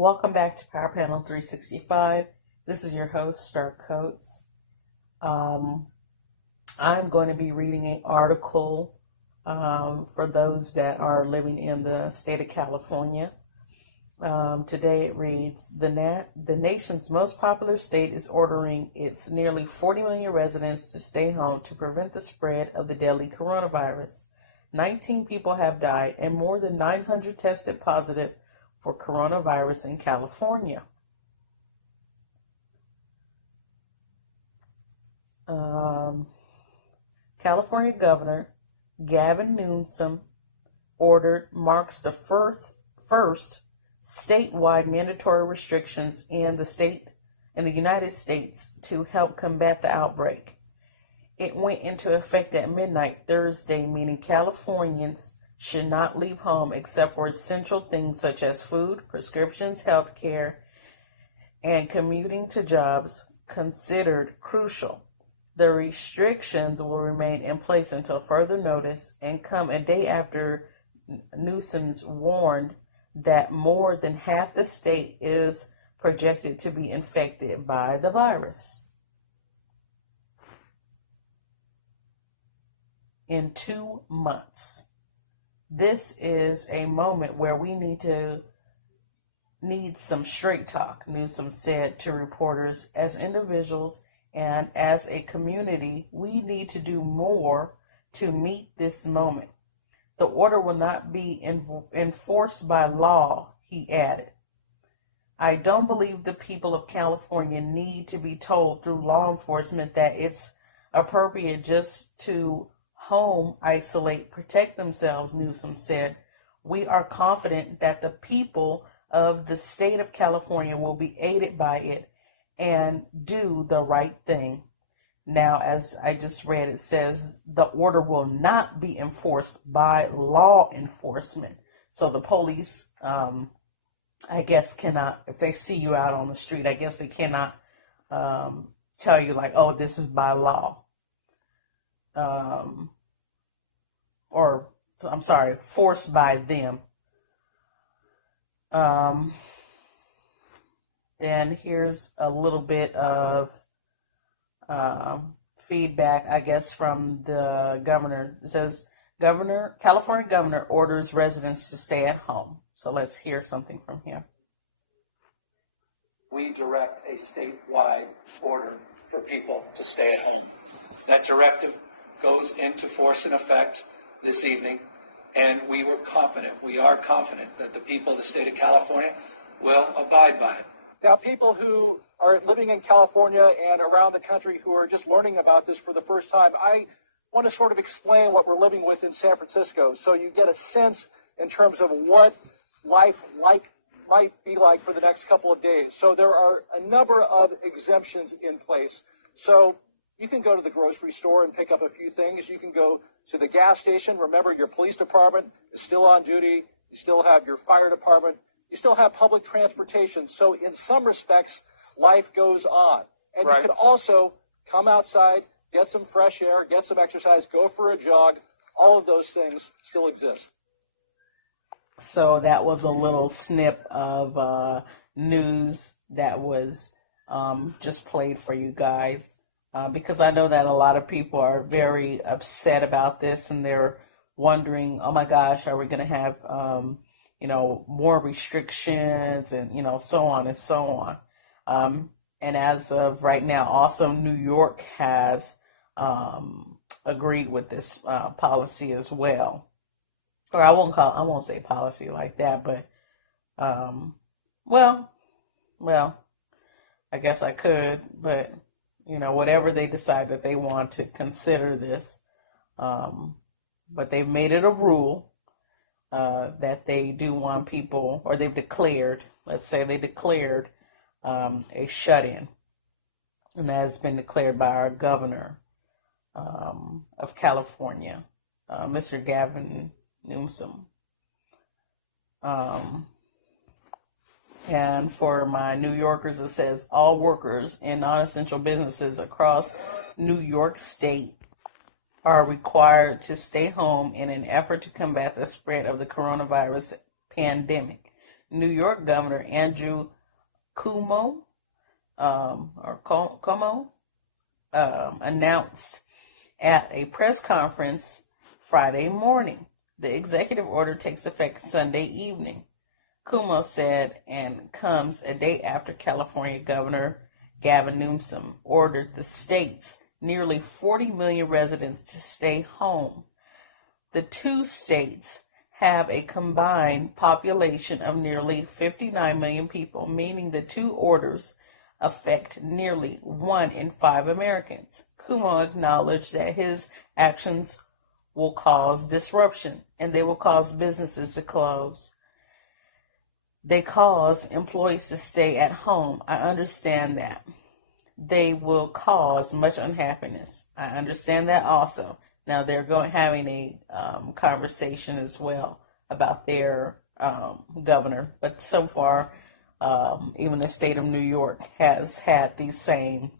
Welcome back to Power Panel 365. This is your host, Stark Coates. I'm going to be reading an article for those that are living in the state of California. Today it reads, the nation's most popular state is ordering its nearly 40 million residents to stay home to prevent the spread of the deadly coronavirus. 19 people have died and more than 900 tested positive for coronavirus in California. California Governor Gavin Newsom marks the first statewide mandatory restrictions in the United States to help combat the outbreak. It went into effect at midnight Thursday, meaning Californians should not leave home except for essential things such as food, prescriptions, health care, and commuting to jobs considered crucial. The restrictions will remain in place until further notice and come a day after Newsom's warned that more than half the state is projected to be infected by the virus. In 2 months. This is a moment where we need some straight talk, Newsom said to reporters. As individuals and as a community, we need to do more to meet this moment. The order will not be enforced by law, he added. I don't believe the people of California need to be told through law enforcement that it's appropriate just to home isolate, protect themselves, Newsom said. We are confident that the people of the state of California will be aided by it and do the right thing. Now, as I just read, it says the order will not be enforced by law enforcement. So the police, I guess, cannot, if they see you out on the street, I guess they cannot tell you like, oh, this is by law. Forced by them. Then here's a little bit of feedback, I guess, from the governor. It says, California governor orders residents to stay at home. So let's hear something from him. We direct a statewide order for people to stay at home. That directive goes into force and effect this evening, and we are confident that the people of the state of California will abide by it. Now, people who are living in California and around the country who are just learning about this for the first time, I want to sort of explain what we're living with in San Francisco so you get a sense in terms of what life might be like for the next couple of days. So there are a number of exemptions in place. So you can go to the grocery store and pick up a few things. You can go to the gas station. Remember, your police department is still on duty. You still have your fire department. You still have public transportation. So in some respects, life goes on. And right. You can also come outside, get some fresh air, get some exercise, go for a jog. All of those things still exist. So that was a little snip of news that was just played for you guys. Because I know that a lot of people are very upset about this and they're wondering, oh my gosh, are we going to have, more restrictions and, so on and so on. And as of right now, also New York has agreed with this policy as well. Or I won't say policy like that, but, I guess I could, but whatever they decide that they want to consider this. But they've made it a rule that they do want people, or they've declared, let's say they declared a shut-in. And that has been declared by our governor of California, Mr. Gavin Newsom. And for my New Yorkers, it says all workers in non-essential businesses across New York State are required to stay home in an effort to combat the spread of the coronavirus pandemic. New York Governor Andrew Cuomo, Cuomo, announced at a press conference Friday morning. The executive order takes effect Sunday evening. Cuomo said, and comes a day after California Governor Gavin Newsom ordered the state's nearly 40 million residents to stay home. The two states have a combined population of nearly 59 million people, meaning the two orders affect nearly 1 in 5 Americans. Cuomo acknowledged that his actions will cause disruption and they will cause businesses to close. They cause employees to stay at home. I understand that. They will cause much unhappiness. I understand that also. Now they're having a conversation as well about their governor, but so far, even the state of New York has had these same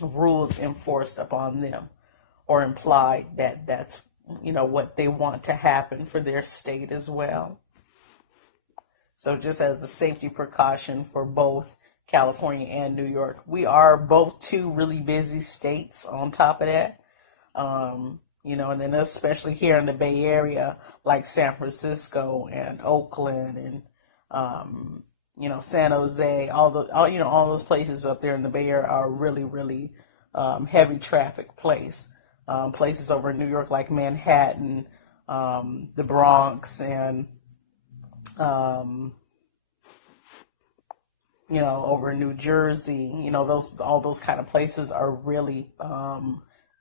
rules enforced upon them, or implied that that's what they want to happen for their state as well. So just as a safety precaution for both California and New York, we are both two really busy states on top of that. And then especially here in the Bay Area, like San Francisco and Oakland and, San Jose, all those places up there in the Bay Area are really, really heavy traffic places over in New York like Manhattan, the Bronx, and over in New Jersey, all those kind of places are really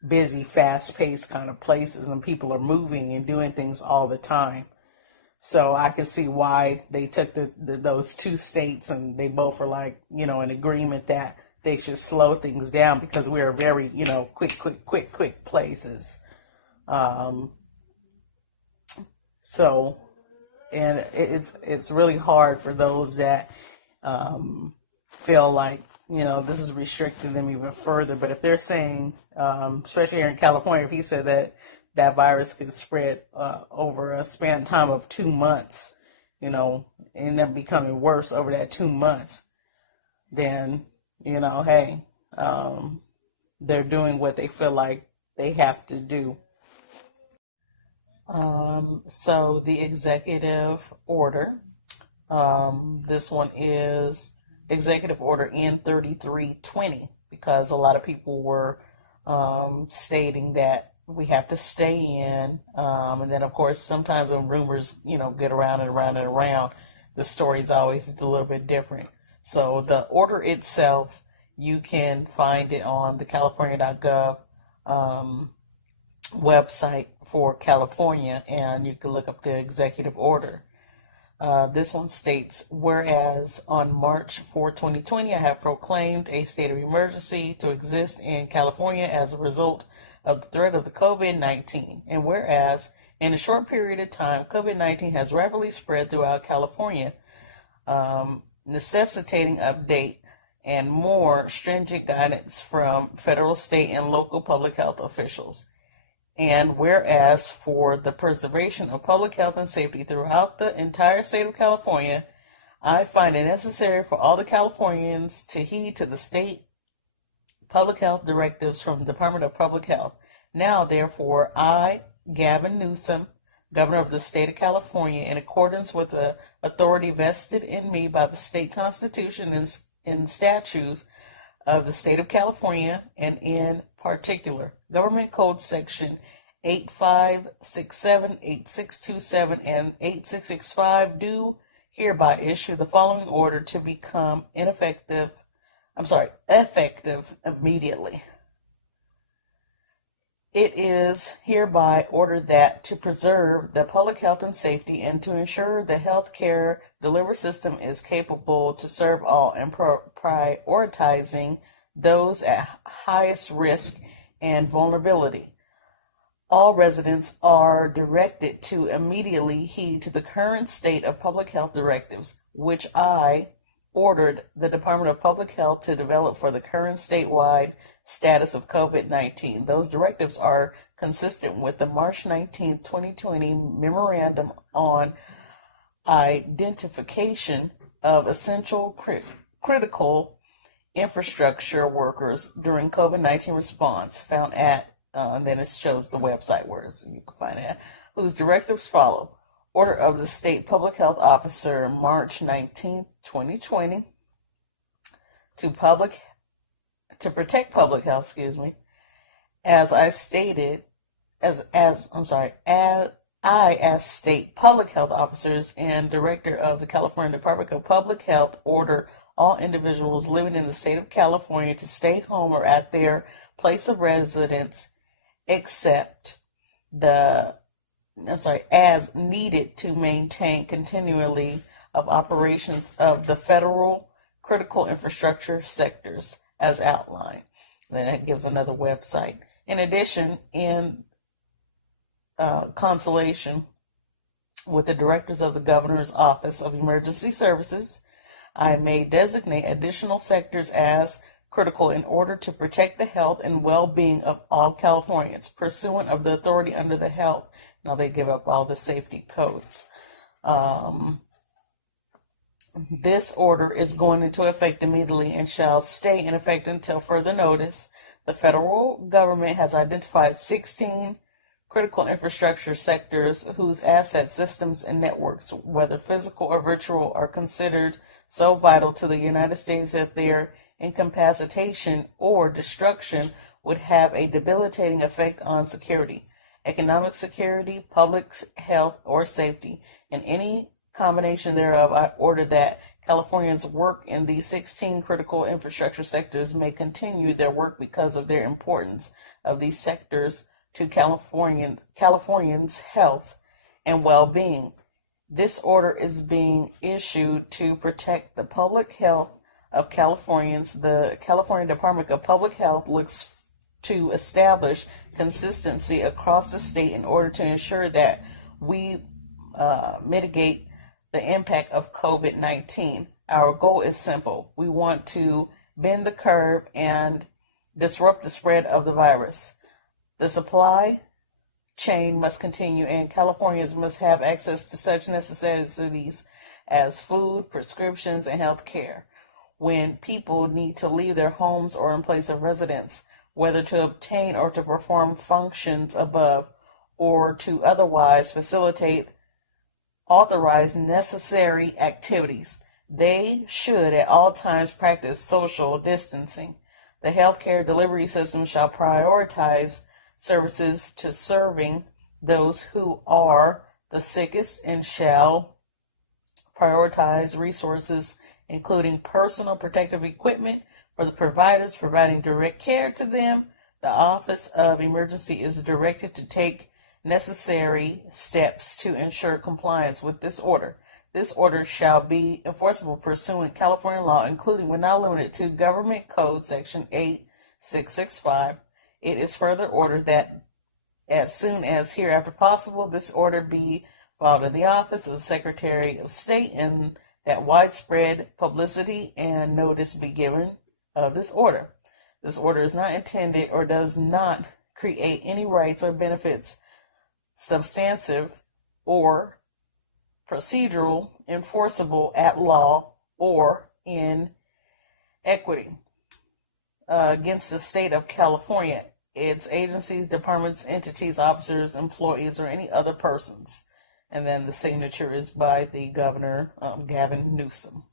busy, fast-paced kind of places, and people are moving and doing things all the time. So I can see why they took those two states, and they both are in agreement that they should slow things down because we are very, quick places. So, and it's really hard for those that feel like, this is restricting them even further. But if they're saying, especially here in California, if he said that virus could spread over a span of time of 2 months, end up becoming worse over that 2 months, then, hey, they're doing what they feel like they have to do. So the executive order, this one is Executive Order N3320, because a lot of people were stating that we have to stay in, and then of course sometimes when rumors get around and around and around, the story is always a little bit different. So the order itself, you can find it on the California.gov website for California, and you can look up the executive order. This one states, whereas on March 4, 2020, I have proclaimed a state of emergency to exist in California as a result of the threat of the COVID-19. And whereas in a short period of time, COVID-19 has rapidly spread throughout California, necessitating update and more stringent guidance from federal, state, and local public health officials. And whereas for the preservation of public health and safety throughout the entire state of California, I find it necessary for all the Californians to heed to the state public health directives from the Department of Public Health. Now, therefore, I, Gavin Newsom, Governor of the State of California, in accordance with the authority vested in me by the state constitution and statutes of the State of California, and in particular, Government Code Section 8567, 8627, and 8665, do hereby issue the following order to become effective immediately. It is hereby ordered that to preserve the public health and safety and to ensure the health care delivery system is capable to serve all and prioritizing those at highest risk and vulnerability. All residents are directed to immediately heed to the current state of public health directives, which I ordered the Department of Public Health to develop for the current statewide status of COVID-19. Those directives are consistent with the March 19, 2020 memorandum on identification of essential critical infrastructure workers during COVID-19 response found at, then it shows the website where you can find it, whose directives follow. Order of the State Public Health Officer, March 19, 2020, to protect public health, as I stated, as State Public Health Officers and Director of the California Department of Public Health, order all individuals living in the state of California to stay home or at their place of residence except as needed to maintain continuity of operations of the federal critical infrastructure sectors as outlined. Then it gives another website. In addition, in consultation with the directors of the Governor's Office of Emergency Services, I may designate additional sectors as critical in order to protect the health and well-being of all Californians, pursuant of the authority under the health. Now they give up all the safety codes. This order is going into effect immediately and shall stay in effect until further notice. The federal government has identified 16 critical infrastructure sectors whose assets, systems, and networks, whether physical or virtual, are considered so vital to the United States that their incapacitation or destruction would have a debilitating effect on security, economic security, public health, or safety. In any combination thereof, I order that Californians work in these 16 critical infrastructure sectors may continue their work because of their importance of these sectors to Californians' health and well-being. This order is being issued to protect the public health of Californians. The California Department of Public Health looks to establish consistency across the state in order to ensure that we mitigate the impact of COVID-19. Our goal is simple. We want to bend the curve and disrupt the spread of the virus. The supply chain must continue, and Californians must have access to such necessities as food, prescriptions, and health care. When people need to leave their homes or in place of residence, whether to obtain or to perform functions above, or to otherwise facilitate authorized necessary activities, they should at all times practice social distancing. The healthcare delivery system shall prioritize services to serving those who are the sickest and shall prioritize resources including personal protective equipment for the providers providing direct care to them. The Office of Emergency is directed to take necessary steps to ensure compliance with this order. This order shall be enforceable pursuant California law, including but not limited to Government Code Section 8665. It is further ordered that as soon as hereafter possible, this order be filed in the office of the Secretary of State, and that widespread publicity and notice be given of this order. This order is not intended or does not create any rights or benefits substantive or procedural, enforceable at law or in equity against the state of California, its agencies, departments, entities, officers, employees, or any other persons. And then the signature is by the Governor, Gavin Newsom.